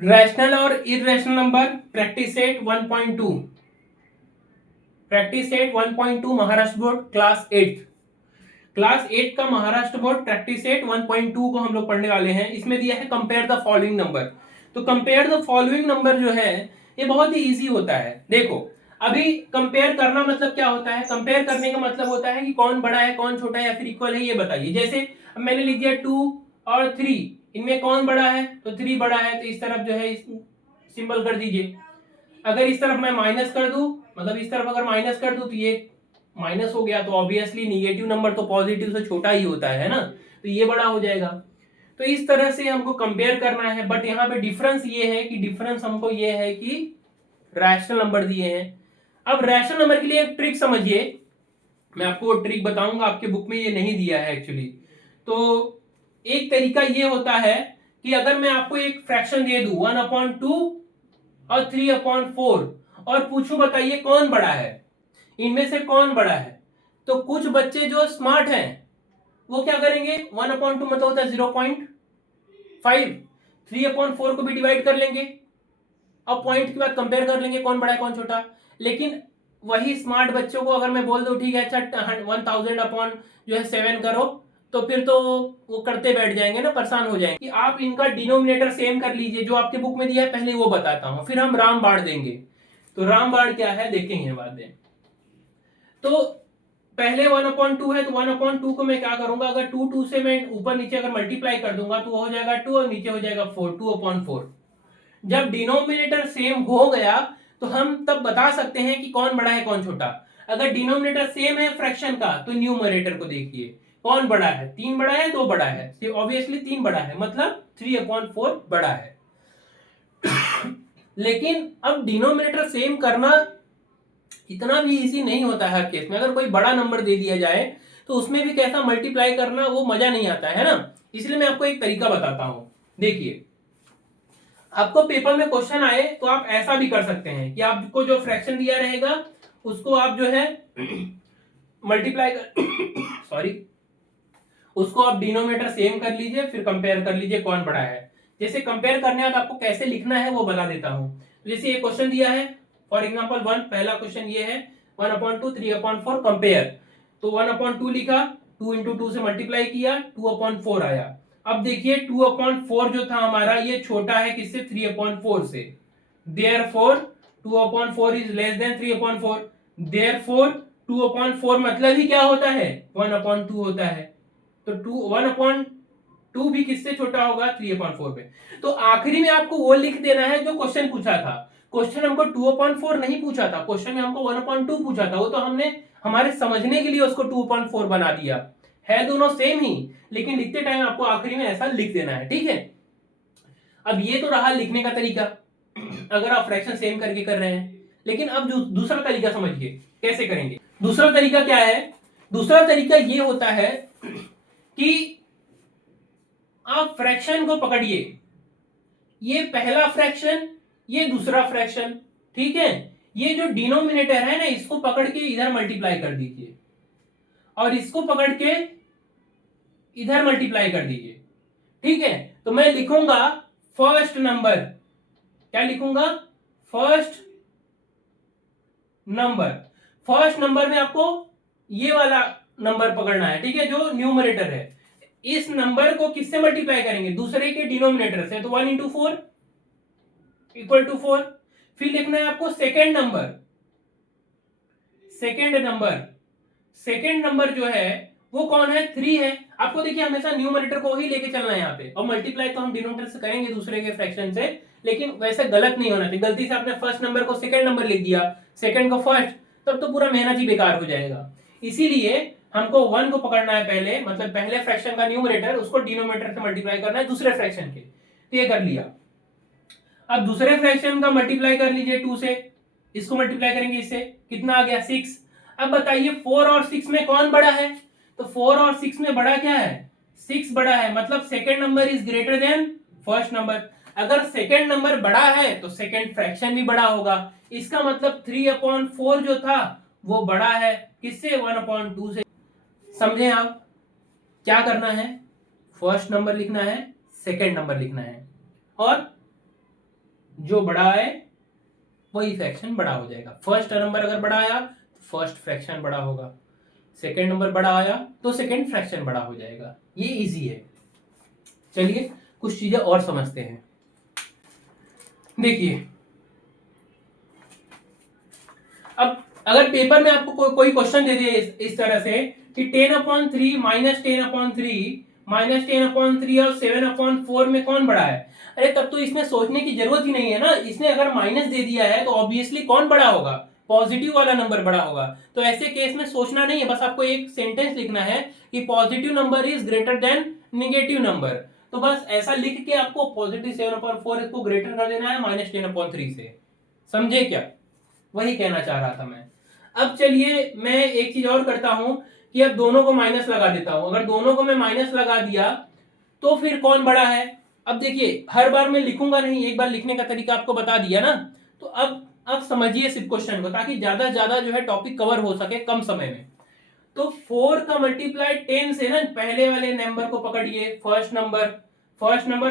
Rational और irrational number practice set 1.2, practice set 1.2 Maharashtra board class 8, class 8 का Maharashtra board practice set 1.2 को हम लोग पढ़ने वाले हैं। इसमें दिया है कंपेयर द फॉलोइंग नंबर। तो कंपेयर द फॉलोइंग नंबर जो है ये बहुत ही इजी होता है। देखो अभी कंपेयर करना मतलब क्या होता है, कंपेयर करने का मतलब होता है कि कौन बड़ा है कौन छोटा है या फिर इक्वल है ये बताइए। जैसे मैंने लिख दिया 2 और 3, इनमें कौन बड़ा है, तो 3 बड़ा है, तो इस तरफ जो है सिंबल कर दीजिए। अगर इस तरफ मैं माइनस कर दूं, मतलब इस तरफ अगर माइनस कर दूं तो ये माइनस हो गया, तो ऑब्वियसली निगेटिव नंबर तो पॉजिटिव से छोटा ही होता है ना, तो ये बड़ा हो जाएगा। तो इस तरह से हमको कंपेयर करना है। बट यहाँ पे डिफरेंस ये है कि डिफरेंस हमको ये है कि रैशनल नंबर दिए हैं। अब रैशनल नंबर के लिए एक ट्रिक समझिए, मैं आपको वो ट्रिक बताऊंगा, आपके बुक में ये नहीं दिया है एक्चुअली। तो एक तरीका ये होता है कि अगर मैं आपको एक फ्रैक्शन दे दूं 1/2 और 3/4 और पूछूं बताइए कौन बड़ा है, इनमें से कौन बड़ा है, तो कुछ बच्चे जो स्मार्ट हैं वो क्या करेंगे, 1/2 मतलब होता है 0.5, 3/4 को भी डिवाइड कर लेंगे, अब पॉइंट के बाद कंपेयर कर लेंगे कौन बड़ा है कौन छोटा। लेकिन वही स्मार्ट बच्चों को अगर मैं बोल दूं ठीक है अच्छा 1000 अपॉन जो है 7 करो, तो फिर तो वो करते बैठ जाएंगे ना, परेशान हो जाएंगे। कि आप इनका डिनोमिनेटर सेम कर लीजिए, जो आपके बुक में दिया है पहले वो बताता हूं, फिर हम रामबाण देंगे। तो रामबाण क्या है देखेंगे बाद में। तो पहले 1/2 है, तो 1/2 को मैं क्या करूंगा, अगर 2 से मैं ऊपर नीचे अगर मल्टीप्लाई कर दूंगा तो हो जाएगा 2 और नीचे हो जाएगा 4, 2/4। जब डिनोमिनेटर सेम हो गया तो हम तब बता सकते हैं कि कौन बड़ा है कौन छोटा। अगर डिनोमिनेटर सेम है फ्रैक्शन का तो न्यूमरेटर को देखिए कौन बड़ा है, 3 बड़ा है 2 बड़ा है, ऑब्वियसली 3 बड़ा है मतलब 3/4 बड़ा है। लेकिन अब डिनोमिनेटर सेम करना इतना भी इजी नहीं होता है हर केस में। अगर कोई बड़ा नंबर दे दिया जाए तो उसमें भी कैसा मल्टीप्लाई करना वो मजा नहीं आता है ना। इसलिए मैं आपको एक तरीका बताता हूं। देखिए आपको पेपर में क्वेश्चन आए तो आप ऐसा भी कर सकते हैं कि आपको जो फ्रैक्शन दिया रहेगा उसको आप जो है मल्टीप्लाई कर सॉरी उसको आप डिनोमिनेटर सेम कर लीजिए, फिर कंपेयर कर लीजिए कौन बड़ा है। जैसे कंपेयर करने बाद आपको कैसे लिखना है वो बता देता हूं। जैसे ये क्वेश्चन दिया है फॉर एग्जांपल 1, पहला क्वेश्चन ये है 1/2 3/4 कंपेयर। तो 1/2 लिखा, 2 इंटू 2 से मल्टीप्लाई किया, 2/4 आया। अब देखिए 2/4 जो था हमारा ये छोटा है किससे, 3/4 से। Therefore 2/4 is less than 3/4। Therefore 2/4 मतलब ही क्या होता है, 1/2 होता है। तो 1/2 भी किससे छोटा होगा, 3/4 पे। तो आखिरी में आपको वो लिख देना है जो क्वेश्चन पूछा था। क्वेश्चन हमको 2/4 नहीं पूछा था, क्वेश्चन में हमको 1/2 पूछा था, वो तो हमने हमारे समझने के लिए उसको 2/4 बना दिया है। दोनों सेम ही, लेकिन लिखते टाइम आपको आखिरी में ऐसा लिख देना है, ठीक है। अब ये तो रहा लिखने का तरीका, अगर आप फ्रैक्शन सेम करके कर रहे हैं। लेकिन अब दूसरा तरीका समझिए कैसे करेंगे। दूसरा तरीका क्या है, दूसरा तरीका ये होता है कि आप फ्रैक्शन को पकड़िए, ये पहला फ्रैक्शन ये दूसरा फ्रैक्शन, ठीक है। ये जो डिनोमिनेटर है ना इसको पकड़ के इधर मल्टीप्लाई कर दीजिए और इसको पकड़ के इधर मल्टीप्लाई कर दीजिए, ठीक है। तो मैं लिखूंगा फर्स्ट नंबर, क्या लिखूंगा, फर्स्ट नंबर। फर्स्ट नंबर में आपको ये वाला नंबर पकड़ना है, ठीक है, जो न्यूमरेटर है। इस नंबर को किससे मल्टीप्लाई करेंगे, दूसरे के डिनोमिनेटर से, तो 1 इंटू 4 इक्वल टू 4। फिर लिखना है आपको second number, second number, second number जो है वो कौन है, 3 है। आपको देखिए हमेशा न्यूमरेटर को ही लेके चलना है यहाँ पे, और मल्टीप्लाई तो हम डिनोमिनेटर से करेंगे दूसरे के फ्रैक्शन से, लेकिन वैसे गलत नहीं होना चाहिए। गलती से आपने फर्स्ट नंबर को सेकेंड नंबर लिख दिया, सेकेंड को फर्स्ट, तब तो पूरा मेहनत ही बेकार हो जाएगा। इसीलिए हमको 1 को पकड़ना है पहले, मतलब पहले फ्रैक्शन का न्यूमरेटर, उसको डिनोमिनेटर से मल्टीप्लाई करना है दूसरे फ्रैक्शन के, तो ये कर लिया। अब दूसरे फ्रैक्शन का मल्टीप्लाई कर लीजिए 2 से, इसको मल्टीप्लाई करेंगे इससे, कितना आ गया 6। अब बताइए 4 और 6 में कौन बड़ा है, तो 4 और 6 में बड़ा क्या है, 6 बड़ा है, मतलब second number is greater than first number. अगर सेकेंड नंबर बड़ा है तो सेकेंड फ्रैक्शन भी बड़ा होगा। इसका मतलब 3/4 जो था वो बड़ा है किससे, 1/2 से। समझे आप, क्या करना है, फर्स्ट नंबर लिखना है, सेकेंड नंबर लिखना है, और जो बड़ा है वही फ्रैक्शन बड़ा हो जाएगा। फर्स्ट नंबर अगर बड़ा आया तो फर्स्ट फ्रैक्शन बड़ा होगा, सेकेंड नंबर बड़ा आया तो सेकेंड फ्रैक्शन बड़ा हो जाएगा। ये इजी है। चलिए कुछ चीजें और समझते हैं। देखिए अब अगर पेपर में आपको कोई क्वेश्चन दे दिया इस तरह से कि 10/3 -10/3 -10/3 और 7/4 में कौन बड़ा है, अरे तब तो इसमें सोचने की जरूरत ही नहीं है ना। इसने अगर माइनस दे दिया है तो ऑब्वियसली कौन बड़ा होगा, पॉजिटिव वाला नंबर बड़ा होगा। तो ऐसे केस में सोचना नहीं है, बस आपको एक सेंटेंस लिखना है कि positive number is greater than negative number. तो बस ऐसा लिख के आपको पॉजिटिव 7/4 इसको ग्रेटर कर देना है -10/3 से। समझे क्या, वही कहना चाह रहा था मैं। अब चलिए मैं एक चीज और करता हूं कि अब दोनों को माइनस लगा देता हूं। अगर दोनों को मैं माइनस लगा दिया तो फिर कौन बड़ा है। अब देखिए हर बार मैं लिखूंगा नहीं, एक बार लिखने का तरीका आपको बता दिया ना। तो अब समझिए सिर्फ क्वेश्चन को, ताकि ज्यादा से ज्यादा जो है टॉपिक कवर हो सके कम समय में। तो 4 का मल्टीप्लाई 10 से ना, पहले वाले नंबर को पकड़िए, फर्स्ट नंबर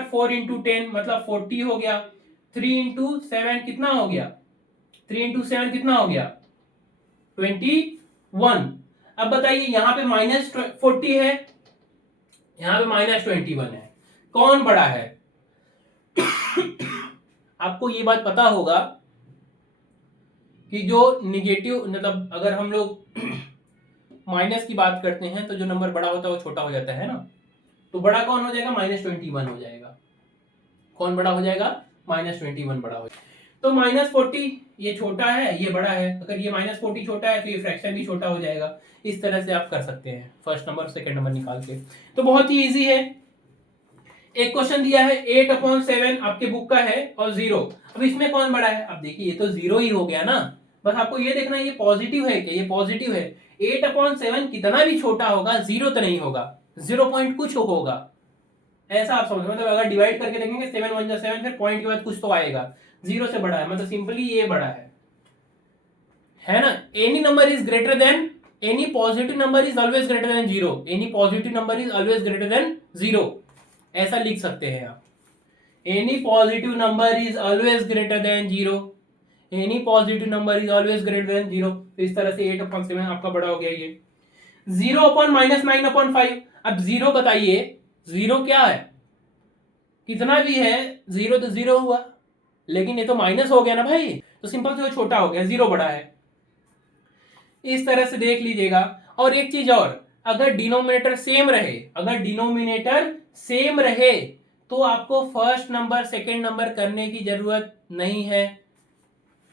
4 इंटू 10 मतलब 40 हो गया। 3 इंटू 7 कितना हो गया, 3 इंटू 7 कितना हो गया 21। अब बताइए यहां पे -40 है, यहां पे -21 है, कौन बड़ा है। आपको ये बात पता होगा कि जो निगेटिव मतलब अगर हम लोग माइनस की बात करते हैं तो जो नंबर बड़ा होता है वो छोटा हो जाता है ना। तो बड़ा कौन हो जाएगा, -21 हो जाएगा। कौन बड़ा हो जाएगा, -21 बड़ा हो जाएगा। तो -40 ये छोटा है ये बड़ा है, अगर ये -40 छोटा है तो ये फ्रैक्शन भी छोटा हो जाएगा। इस तरह से आप कर सकते हैं फर्स्ट नंबर सेकंड नंबर निकाल के। तो बहुत ही इजी है। एक क्वेश्चन दिया है 8/7 आपके बुक का है और 0। अब इसमें कौन बड़ा है, अब देखिए ये तो 0 ही हो गया ना। बस आपको ये देखना है ये पॉजिटिव है क्या, ये पॉजिटिव है। 8/7 कितना भी छोटा होगा 0 तो नहीं होगा, 0 पॉइंट कुछ होगा। ऐसा आप समझो, मतलब अगर डिवाइड करके देखेंगे 7 1 जा 7, फिर पॉइंट के बाद कुछ तो आएगा। 0 से बड़ा है, मतलब सिंपली ये बड़ा है ना। Any number is greater than, any positive number is always greater than 0, any positive number is always greater than 0। ऐसा लिख सकते हैं आप, any positive number is always greater than 0, any positive number is always greater than 0। तो इस तरह से 8/7 आपका बड़ा हो गया ये। 0/-9/5। अब 0 बताइए, 0 क्या है, कितना भी है 0 तो 0 हुआ, लेकिन ये तो माइनस हो गया ना भाई, तो सिंपल से वो छोटा हो गया, 0 बड़ा है। इस तरह से देख लीजिएगा। और एक चीज और, अगर डिनोमिनेटर सेम रहे, अगर डिनोमिनेटर सेम रहे तो आपको फर्स्ट नंबर सेकंड नंबर करने की जरूरत नहीं है।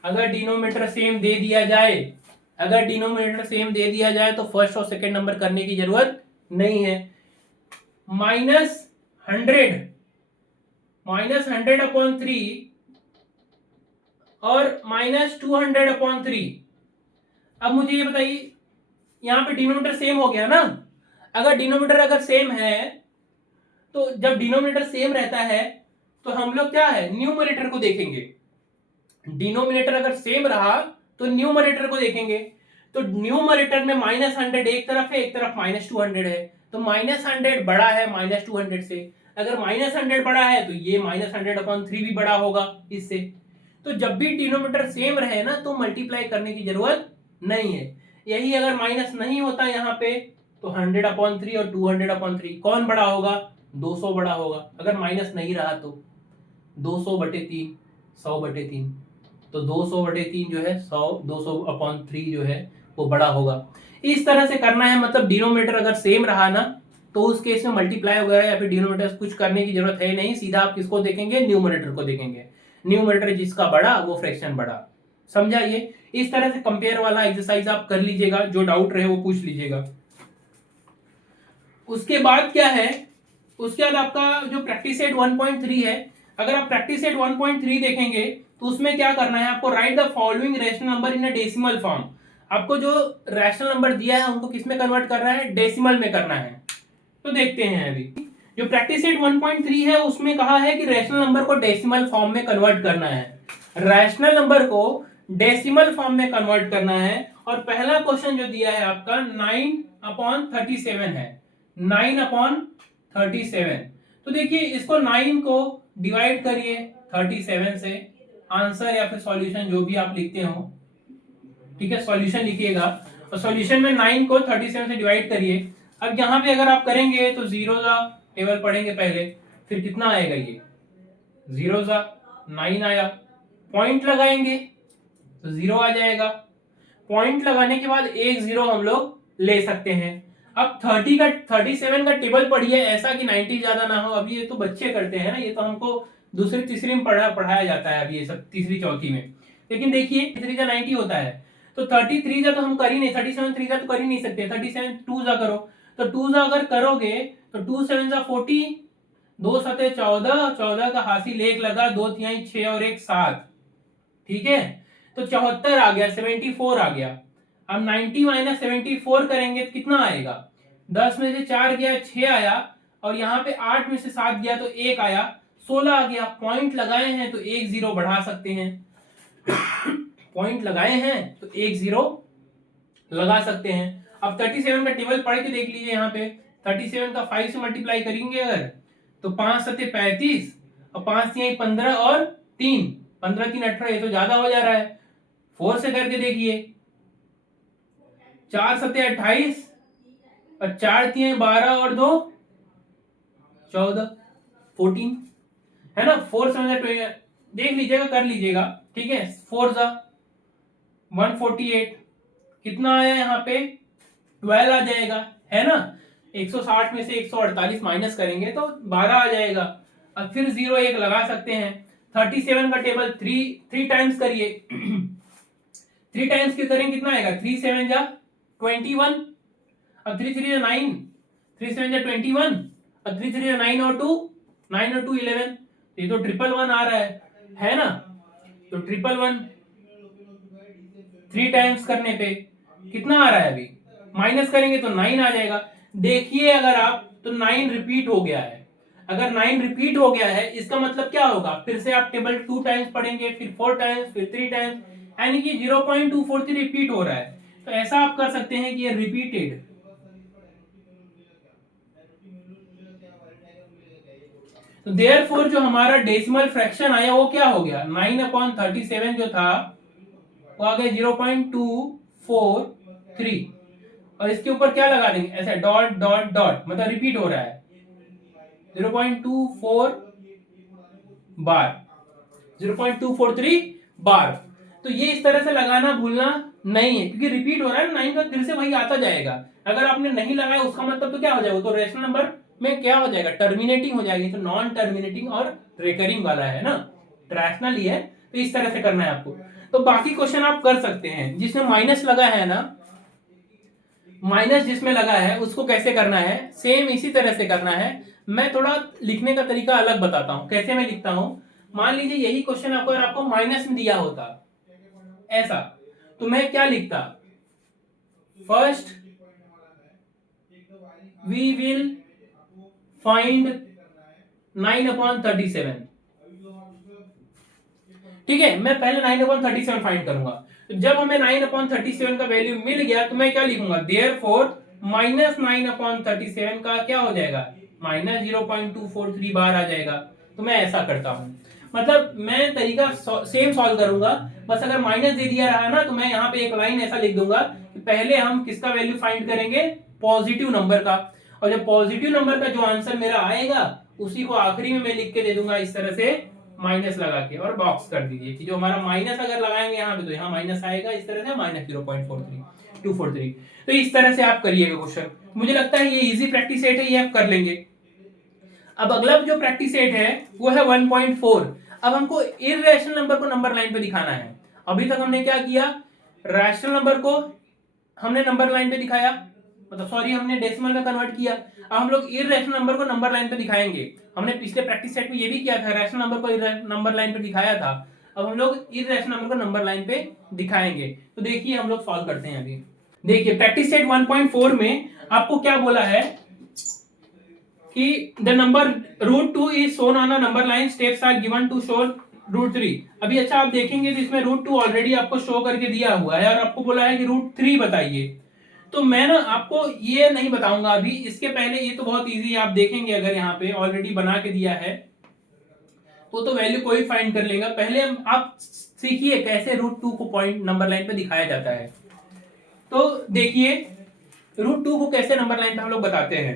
अगर डिनोमिनेटर सेम दे दिया जाए, अगर डिनोमिनेटर सेम दे दिया जाए तो फर्स्ट और सेकंड नंबर करने की जरूरत नहीं है। -100/3 और -200/3। अब मुझे ये बताइए, यहां पे डिनोमिनेटर सेम हो गया ना। अगर डिनोमिनेटर अगर सेम है तो जब डिनोमिनेटर सेम रहता है तो हम लोग क्या है, न्यूमरेटर को देखेंगे। डिनोमिनेटर अगर सेम रहा तो न्यूमरेटर को देखेंगे। तो न्यूमरेटर में -100 एक तरफ है, एक तरफ -200 है, तो -100 बड़ा है -200 से। अगर -100 बड़ा है तो ये -100/3 भी बड़ा होगा इससे। तो जब भी डिनोमिनेटर सेम रहे ना तो मल्टीप्लाई करने की जरूरत नहीं है। यही अगर माइनस नहीं होता यहाँ पे तो 100/3 और 200/3 कौन बड़ा होगा, 200 बड़ा होगा। अगर माइनस नहीं रहा तो 200/3 100/3, तो 200/3 जो है 100, 200/3 जो है वो बड़ा होगा। इस तरह से करना है, मतलब डिनोमिनेटर अगर सेम रहा ना तो उस केस में मल्टीप्लाई वगैरह या फिर डिनोमिनेटर कुछ करने की जरूरत है नहीं, सीधा आप किसको देखेंगे, न्यूमरेटर को देखेंगे। न्यूमरेटर जिसका बड़ा वो फ्रैक्शन बड़ा। समझा ये। इस तरह से कंपेयर वाला एक्सरसाइज आप कर लीजिएगा, जो डाउट रहे वो पूछ लीजिएगा। उसके बाद क्या है, उसके बाद आपका जो प्रैक्टिस सेट 1.3 है, अगर आप प्रैक्टिस सेट 1.3 देखेंगे तो उसमें क्या करना है आपको, right the following rational number in a decimal form. आपको जो रैशनल नंबर दिया है उनको किस में कन्वर्ट करना है, डेसिमल में करना है। तो देखते हैं अभी जो प्रैक्टिस सेट 1.3 है उसमें कहा है कि रैशनल नंबर को डेसिमल फॉर्म में कन्वर्ट करना है। रैशनल नंबर को डेसिमल फॉर्म में कन्वर्ट करना है। और पहला क्वेश्चन जो दिया है आपका 9/37 है, 9/37। तो देखिए इसको 9 को डिवाइड करिए 37 से, आंसर या फिर सॉल्यूशन जो भी आप लिखते हो, ठीक है, सॉल्यूशन लिखिएगा और सॉल्यूशन में 9 को 37 से डिवाइड करिए। अब यहाँ पे अगर आप करेंगे तो जीरो का टेबल पढ़ेंगे पहले, फिर कितना आएगा, ये जीरो का 9 आया, पॉइंट लगाएंगे तो जीरो आ जाएगा, पॉइंट लगाने के बाद एक जीरो हम लोग ले सकते हैं। अब 37 का टेबल पढ़िए, ऐसा कि 90 ज्यादा ना हो। अभी ये तो बच्चे करते हैं ना, ये तो हमको दूसरी तीसरी में पढ़ाया जाता है अभी ये सब, तीसरी चौथी में। लेकिन देखिए 3 जा 90 होता है, तो 33 जा तो हम कर ही नहीं, 37 3 जा तो कर ही नहीं सकते, 37 2 जा करो, तो 2 जा अगर करोगे तो 2 7 जा 40, 2 सते 14, 14 का हासिल 1 लगा, 2 तिहाई 6 और 1 7, ठीक है, तो 74 आ गया, 74 आ गया। अब 90 माइनस 74 करेंगे तो कितना आएगा, 10 में से 4 गया 6 आया, और यहाँ पे 8 में से 7 गया तो 1 आया, 16 आ गया। पॉइंट लगाए हैं तो एक जीरो बढ़ा सकते हैं पॉइंट लगाए हैं तो एक जीरो लगा सकते हैं। अब 37 का टेबल पढ़ के देख लीजिए, यहाँ पे 37 का 5 से मल्टीप्लाई करेंगे अगर, तो 5 सते 35 और 5 तिहाई 15 और 3, 15 3 18, ये तो ज्यादा हो जा रहा है। 4 से करके देखिए, 4 सते 28 और 4 तिहाई 12 और 2 14, 14 है ना। 4 से देख लीजिएगा, कर लीजिएगा, ठीक है। 4 जा 148, कितना आया यहाँ पे 12 आ जाएगा, है ना। 160 में से 148 माइनस करेंगे तो 12 आ जाएगा। अब फिर 0 1 लगा सकते हैं। 37 का टेबल 3 टाइम्स करिए 3 टाइम्स के करेंगे कितना आएगा, 3 7 जा 21, अब 3 3 जा 9, 3 7 जा 21, अब 3 3 जा 9 और 2, 9 और 2 11, ये तो 111 आ रहा है ना। तो 111 3 टाइम्स करने पे कितना आ रहा है, अभी माइनस करेंगे तो 9 आ जाएगा। देखिए अगर आप, तो 9 रिपीट हो गया है। अगर 9 रिपीट हो गया है इसका मतलब क्या होगा, फिर से आप टेबल 2 टाइम्स पढ़ेंगे, फिर 4 टाइम्स, फिर 3 टाइम्स, यानी कि 0.243 रिपीट हो रहा है। तो ऐसा आप कर सकते हैं कि ये रिपीटेड। तो देयरफॉर जो हमारा डेसिमल फ्रैक्शन आया वो क्या हो गया, 9/37 जो था वो आ गया 0.243, और इसके ऊपर क्या लगा देंगे, ऐसे डॉट डॉट डॉट, मतलब रिपीट हो रहा है 0.24 बार, 0.243 बार। तो ये इस तरह से लगाना भूलना नहीं है, क्योंकि रिपीट हो रहा है 9 का, फिर से वही आता जाएगा। अगर आपने नहीं लगाया उसका मतलब तो क्या हो जाएगा, तो रेशनल नंबर में क्या हो जाएगा, टर्मिनेटिंग हो जाएगी। तो नॉन टर्मिनेटिंग और रिकरिंग वाला है ना, रैशनल ही है। तो इस तरह से करना है आपको। तो बाकी क्वेश्चन आप कर सकते हैं, जिसमें माइनस लगा है ना, माइनस जिसमें लगा है उसको कैसे करना है, सेम इसी तरह से करना है। मैं थोड़ा लिखने का तरीका अलग बताता हूं, कैसे मैं लिखता हूं। मान लीजिए यही क्वेश्चन अगर आपको माइनस में दिया होता ऐसा, तो मैं क्या लिखता, फर्स्ट वी विल फाइंड 9/37, ठीक है। मैं पहले 9/37 फाइंड करूंगा। तो जब हमें 9/37 का वैल्यू मिल गया तो मैं क्या लिखूंगा, देयरफॉर माइनस 9/37 का क्या हो जाएगा, माइनस 0.243 बार आ जाएगा। तो मैं ऐसा करता हूं, मतलब मैं तरीका सेम सॉल्व करूंगा, बस अगर माइनस दे दिया रहा ना तो मैं यहाँ पे एक लाइन ऐसा लिख दूंगा कि पहले हम किसका वैल्यू फाइंड करेंगे, पॉजिटिव नंबर का, और जब पॉजिटिव नंबर का जो आंसर मेरा आएगा उसी को आखिरी में मैं लिख के दे दूंगा इस तरह से, माइनस लगा के, और बॉक्स कर दीजिए कि जो हमारा माइनस अगर लगाएंगे यहाँ पे तो यहाँ माइनस आएगा इस तरह से, माइनस 0.243। तो इस तरह से आप करिएगा क्वेश्चन। मुझे लगता है ये इजी प्रैक्टिस सेट है, ये आप कर लेंगे। अब अगला जो प्रैक्टिस सेट है वो है 1.4। अब हमको इररेशनल नंबर को नंबर लाइन पे दिखाना है। अभी तक हमने क्या किया, रैशनल नंबर को हमने नंबर लाइन पे दिखाया, मतलब सॉरी हमने डेसिमल में कन्वर्ट किया। अब हम लोग इररेशनल नंबर को नंबर लाइन पे दिखाएंगे। हमने पिछले प्रैक्टिस सेट में ये भी किया था, रैशनल नंबर को नंबर लाइन पे दिखाया था। अब हम लोग इररेशनल नंबर को नंबर लाइन पे दिखाएंगे। तो देखिए हम लोग सॉल्व करते हैं अभी। देखिए प्रैक्टिस सेट 1.4 में आपको क्या बोला है कि the number √2 is shown on a number line, steps are given to show √3। अभी अच्छा आप देखेंगे तो इसमें √2 ऑलरेडी आपको शो करके दिया हुआ है, और आपको बोला है कि √3 बताइए। तो मैं ना आपको ये नहीं बताऊंगा अभी, इसके पहले ये तो बहुत इजी आप देखेंगे, अगर यहाँ पे ऑलरेडी बना के दिया है वो तो वैल्यू कोई फाइंड कर लेगा। पहले आप सीखिए कैसे √2 को पॉइंट नंबर लाइन पे दिखाया जाता है। तो देखिए √2 को कैसे नंबर लाइन पे हम लोग बताते हैं।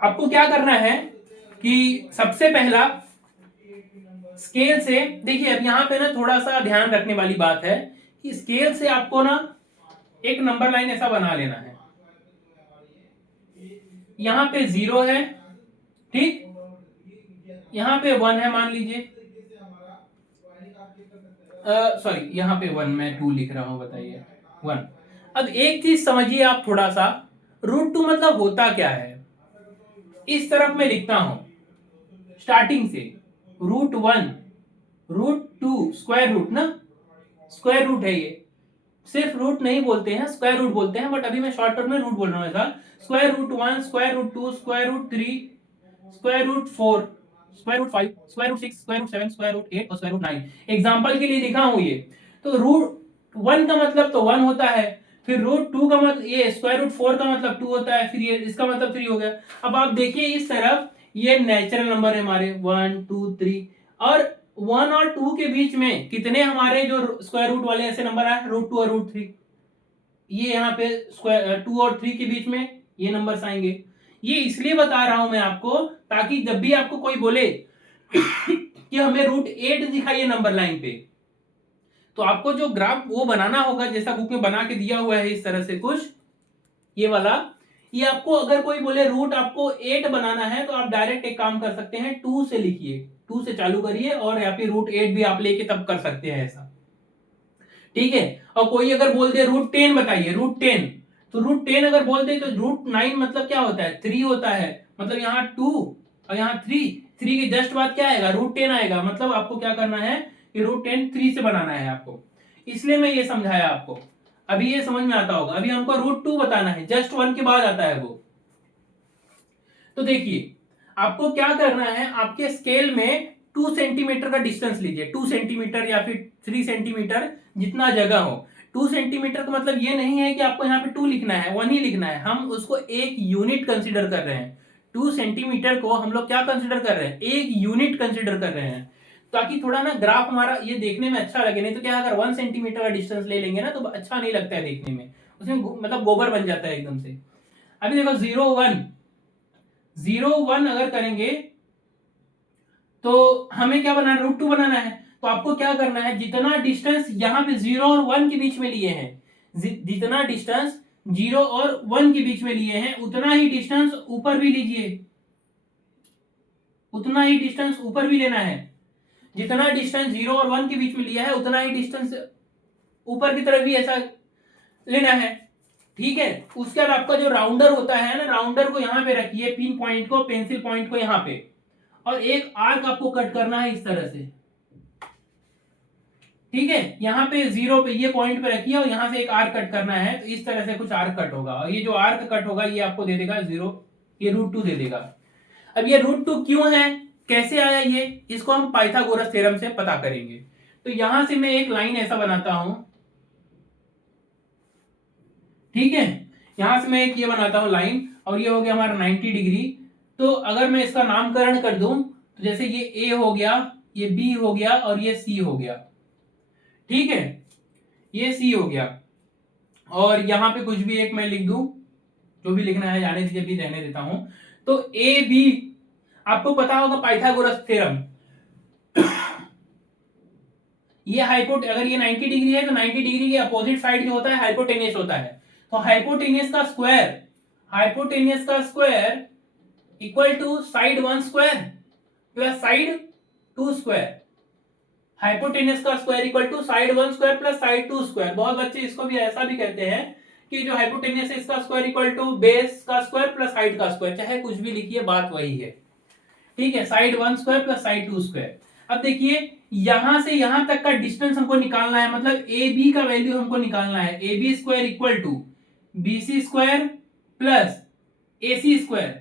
आपको क्या करना है कि सबसे पहला स्केल से देखिए, अब यहाँ पे ना थोड़ा सा ध्यान रखने वाली बात है कि स्केल से आपको ना एक नंबर लाइन ऐसा बना लेना है। यहाँ पे 0 है, ठीक, यहाँ पे 1 है मान लीजिए, सॉरी यहाँ पे 1, मैं 2 लिख रहा हूं, बताइए 1। अब एक चीज समझिए आप थोड़ा सा, √2 मतलब होता क्या है। इस तरफ मैं लिखता हूं स्टार्टिंग से √1 √2 स्क्वायर रूट ना, स्क्वायर रूट है ये, सिर्फ रूट नहीं बोलते हैं, स्क्वायर रूट बोलते हैं, बट अभी मैं शॉर्टकट में रूट बोल रहा हूं ऐसा। √1 √2 √3 √4 √5 √6 √7 √8 और √9 एग्जाम्पल के लिए लिखा हूं ये। तो √1 का मतलब तो 1 होता है, फिर √2 का मतलब ये √4 का मतलब 2 होता है, फिर ये इसका मतलब 3 हो गया। अब आप देखिए इस तरफ ये नेचुरल नंबर है हमारे 1 2 3, और 1 और 2 के बीच में कितने हमारे जो स्क्वायर रूट वाले ऐसे नंबर आए, √2 और √3। ये यहाँ पे स्क्वायर 2 और 3 के बीच में ये नंबर्स आएंगे। ये इसलिए बता रहा हूं मैं आपको ताकि जब भी आपको कोई बोले कि हमें √8 दिखाइए नंबर लाइन पे, तो आपको जो ग्राफ वो बनाना होगा जैसा बुक में बना के दिया हुआ है इस तरह से कुछ, ये वाला। ये आपको अगर कोई बोले रूट आपको 8 बनाना है तो आप डायरेक्ट एक काम कर सकते हैं, 2 से लिखिए, 2 से चालू करिए, और यहाँ पे √8 भी आप लेके तब कर सकते हैं ऐसा, ठीक है। और कोई अगर बोल दे √10 बताइए, √10, तो √10 अगर बोल दे तो √9 मतलब क्या होता है, 3 होता है, मतलब यहाँ 2 और यहाँ 3 के जस्ट बाद क्या आएगा, √10 आएगा। मतलब आपको क्या करना है कि √10 3 से बनाना है आपको, इसलिए मैं ये समझाया आपको। अभी ये समझ में आता होगा। अभी हमको √2 बताना है, जस्ट 1 के बाद आता है वो। तो देखिए आपको क्या करना है, आपके स्केल में 2 सेंटीमीटर का डिस्टेंस लीजिए, 2 सेंटीमीटर या फिर 3 सेंटीमीटर जितना जगह हो। 2 सेंटीमीटर का मतलब ये नहीं है कि आपको यहाँ पे 2 लिखना है, 1 ही लिखना है, हम उसको एक यूनिट कंसीडर कर रहे हैं। 2 सेंटीमीटर को हम लोग क्या कंसीडर कर रहे हैं, एक यूनिट कंसीडर कर रहे हैं, ताकि थोड़ा ना ग्राफ हमारा ये देखने में अच्छा लगे। नहीं तो क्या, अगर 1 सेंटीमीटर का डिस्टेंस ले लेंगे ना तो अच्छा नहीं लगता है देखने में, उसमें मतलब गोबर बन जाता है एकदम से। अभी देखो 0 1 अगर करेंगे तो हमें क्या बनाना है, √2 बनाना है। तो आपको क्या करना है, जितना डिस्टेंस यहाँ पे 0 और 1 के बीच में लिए हैं, जितना डिस्टेंस 0 और 1 के बीच में लिए हैं उतना ही डिस्टेंस ऊपर भी लीजिए, उतना ही डिस्टेंस ऊपर भी लेना है। जितना डिस्टेंस 0 और 1 के बीच में लिया है उतना ही डिस्टेंस ऊपर की तरफ भी ऐसा लेना है, ठीक है। उसके बाद आपका जो राउंडर होता है ना, राउंडर को यहाँ पे रखिए, पिन पॉइंट को, पेंसिल पॉइंट को यहाँ पे, और एक आर्क आपको कट करना है इस तरह से, ठीक है। यहाँ पे 0 पे ये पॉइंट पे रखिए और यहाँ से एक आर्क कट करना है, तो इस तरह से कुछ आर्क कट होगा, और ये जो आर्क कट होगा ये आपको दे देगा 0, ये √2 दे देगा। अब ये √2 क्यों है, कैसे आया ये, इसको हम पाइथागोरस थ्योरम से पता करेंगे। तो यहां से मैं एक लाइन ऐसा बनाता हूं, ठीक है, यहां से मैं एक ये बनाता हूं लाइन, और ये हो गया हमारा 90 डिग्री। तो अगर मैं इसका नामकरण कर दूं तो जैसे ये ए हो गया, ये बी हो गया, और ये सी हो गया, ठीक है, ये सी हो गया। और यहां पे कुछ भी एक मैं लिख दूं, जो भी लिखना है जाने दीजिए, भी रहने देता हूं। तो ए बी, आपको पता होगा पाइथागोरस थ्योरम, ये हाइपोट अगर ये 90 डिग्री है तो 90 डिग्री के अपोजिट साइड जो होता है हाइपोटेनियस होता है। तो हाइपोटेनियस का square equal to side 1 square plus side 2 square. Hypotenuse का square equal to side 1 square plus side 2 square. बहुत बच्चे इसको भी ऐसा भी कहते हैं कि जो हाइपोटेनियस है इसका स्क्वायर इक्वल टू बेस का स्क्वायर प्लस हाइट का स्क्वायर, चाहे कुछ भी लिखिए बात वही है, ठीक है, side 1 square plus side 2 square. अब देखिए यहां से यहां तक का डिस्टेंस हमको निकालना है, मतलब ए बी का वैल्यू हमको निकालना है। A B square equal to B C square plus A C square.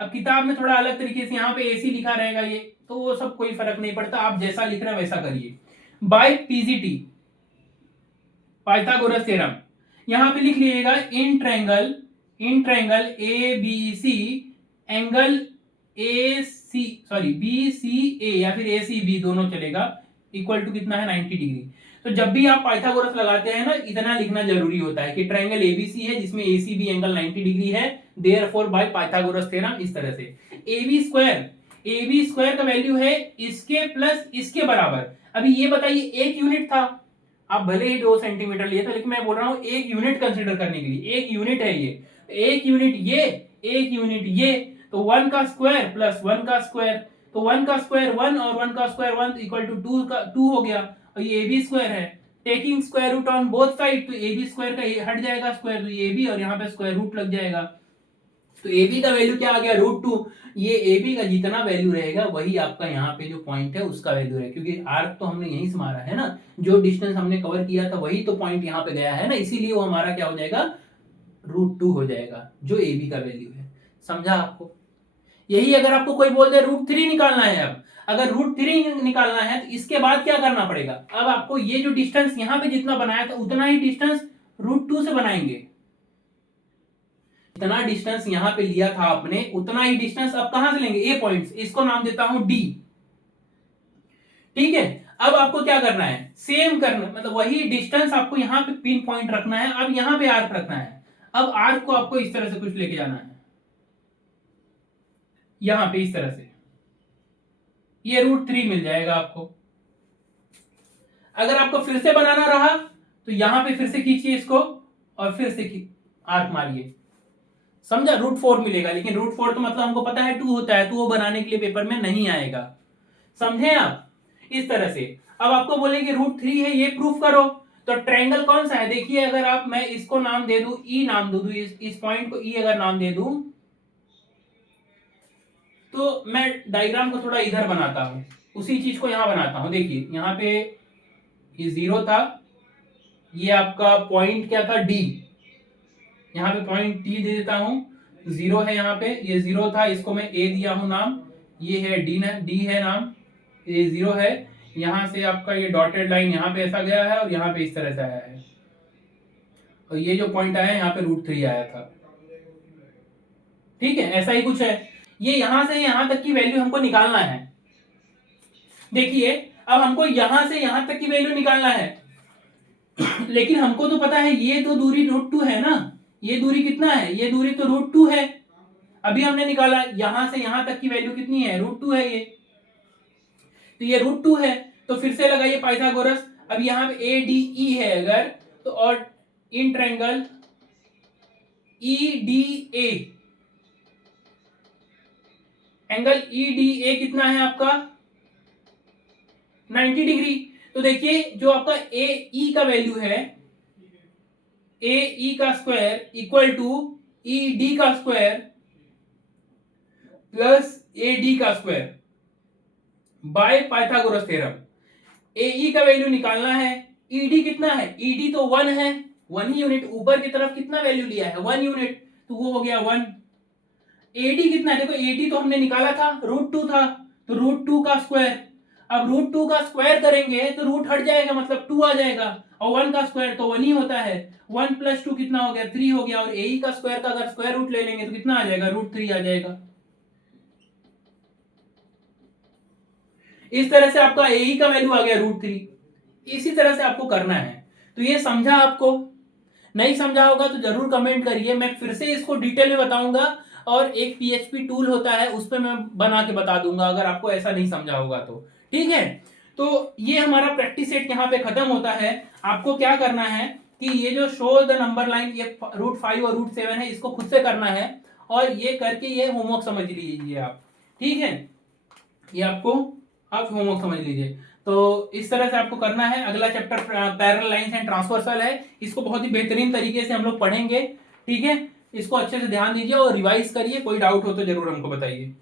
अब किताब में थोड़ा अलग तरीके से यहाँ पे ए सी लिखा रहेगा, ये तो वो सब कोई फर्क नहीं पड़ता, आप जैसा लिख रहे हैं वैसा करिए, बाय पीजीटी, पाइथागोरस थ्योरम। यहां पे लिख लीजिएगा in triangle A B C angle B C A या फिर ए सी बी दोनों चलेगा, इक्वल टू कितना है 90 डिग्री। तो जब भी आप पाइथागोरस लगाते हैं ना, इतना लिखना जरूरी होता है कि ट्रायंगल एबीसी है जिसमें एसीबी एंगल 90 डिग्री है, देयरफॉर बाय पाइथागोरस थ्योरम। इस तरह से एबी स्क्वायर का वैल्यू है इसके प्लस इसके बराबर। अभी ये बताइए, एक यूनिट था, आप भले ही 2 सेंटीमीटर लिए था, लेकिन मैं बोल रहा हूं एक यूनिट कंसिडर करने के लिए, एक यूनिट है ये, एक यूनिट ये, एक यूनिट ये, तो 1 का स्क्वायर प्लस 1 का स्क्वायर, तो 1 का स्क्वायर 1 और 1 का स्क्वायर 1 इक्वल टू 2 का 2 हो गया। और ये ए स्क्वायर है, taking square root on both side, तो ए स्क्वायर का हट जाएगा स्क्वायर, तो ये और यहाँ पे स्क्वायर रूट लग जाएगा। तो ए का वैल्यू क्या आ गया √2। ये ए का जितना वैल्यू रहेगा वही आपका यहाँ पे जो पॉइंट है उसका वैल्यू है, क्योंकि आर्क तो हमने यहीं से मारा है ना, जो डिस्टेंस हमने कवर किया था वही तो पॉइंट यहाँ पे गया है ना, इसीलिए वो हमारा क्या हो जाएगा, √2 हो जाएगा, जो ए का वैल्यू है। समझा आपको? यही अगर आपको कोई बोल दे √3 निकालना है, अब अगर √3 निकालना है तो इसके बाद क्या करना पड़ेगा, अब आपको ये जो डिस्टेंस यहाँ पे जितना बनाया था उतना ही डिस्टेंस √2 से बनाएंगे। इतना डिस्टेंस यहां पे लिया था आपने, उतना ही डिस्टेंस अब कहां से लेंगे, ए पॉइंट, इसको नाम देता हूं डी। ठीक है, अब आपको क्या करना है, सेम करना, मतलब वही डिस्टेंस आपको यहां पे पिन पॉइंट रखना है, अब यहां पे आर्क रखना है। अब आर्क को आपको इस तरह से कुछ लेके जाना है, यहां पे इस तरह से, ये √3 मिल जाएगा आपको। अगर आपको फिर से बनाना रहा तो यहां पे फिर से खींचिए इसको और फिर से आर्क मारिए, समझा, √4 मिलेगा। लेकिन √4 तो मतलब हमको पता है 2 होता है, तो वो बनाने के लिए पेपर में नहीं आएगा, समझे आप? इस तरह से अब आपको बोलेंगे √3 है, ये प्रूफ करो। तो ट्रायंगल कौन सा है, देखिए, अगर आप, मैं इसको नाम दे दूं ई, नाम दे दूं इस पॉइंट को ई अगर नाम दे दूं, तो मैं डायग्राम को थोड़ा इधर बनाता हूं, उसी चीज को यहां बनाता हूं। देखिए यहाँ पे ये 0 था, ये आपका पॉइंट क्या था, डी, यहाँ पे पॉइंट टी दे देता हूं, 0 है यहाँ पे, ये 0 था, इसको मैं ए दिया हूं नाम, ये है डी है नाम, ये 0 है। यहां से आपका ये डॉटेड लाइन यहाँ पे ऐसा गया है और यहाँ पे इस तरह से आया है, और ये जो पॉइंट आया है यहाँ पे √3 आया था। ठीक है, ऐसा ही कुछ है। ये यहां से यहां तक की वैल्यू हमको निकालना है। देखिए, अब हमको यहां से यहां तक की वैल्यू निकालना है, लेकिन हमको तो पता है ये तो दूरी √2 है ना, ये दूरी कितना है, ये दूरी तो √2 है। अभी हमने निकाला यहां से यहां तक की वैल्यू कितनी है, √2 है ये, तो ये √2 है। तो फिर से लगाइए पाइथागोरस। अब यहाँ पे ADE है अगर, तो और in triangle EDA, angle EDA कितना है आपका, 90 डिग्री। तो देखिए जो आपका AE का वैल्यू है, AE का स्क्वायर इक्वल टू ED का स्क्वायर प्लस AD का square by Pythagoras theorem. AE का वैल्यू निकालना है, ED कितना है, ED तो 1 है, 1 ही यूनिट, ऊपर की तरफ कितना वैल्यू लिया है, 1 यूनिट, तो वो हो गया 1। AD कितना है, देखो AD तो हमने निकाला था, √2 था, तो √2 का स्क्वायर, अब √2 का स्क्वायर करेंगे तो रूट हट जाएगा, मतलब 2 आ जाएगा, और 1 का स्क्वायर तो 1 ही होता है, 1 + 2 कितना हो गया, 3 हो गया, और AE का स्क्वायर का अगर स्क्वायर रूट ले लेंगे तो कितना आ जाएगा, √3 आ जाएगा। इस तरह से आपका AE का वैल्यू आ गया √3। इसी तरह से आपको करना है। तो ये समझा आपको? नहीं समझा होगा तो जरूर कमेंट करिए, मैं फिर से इसको डिटेल में बताऊंगा, और एक PHP टूल होता है उस पर मैं बना के बता दूंगा अगर आपको ऐसा नहीं समझा होगा तो। ठीक है, तो ये हमारा प्रैक्टिस सेट यहाँ पे खत्म होता है। आपको क्या करना है कि ये जो शो द नंबर लाइन, ये √5 और √7 है, इसको खुद से करना है, और ये करके ये होमवर्क समझ लीजिए आप। ठीक है, ये आपको आप होमवर्क समझ लीजिए। तो इस तरह से आपको करना है। अगला chapter parallel lines and transversal है, इसको बहुत ही बेहतरीन तरीके से हम लोग पढ़ेंगे। ठीक है, इसको अच्छे से ध्यान दीजिए और रिवाइज करिए, कोई डाउट हो तो जरूर हमको बताइए।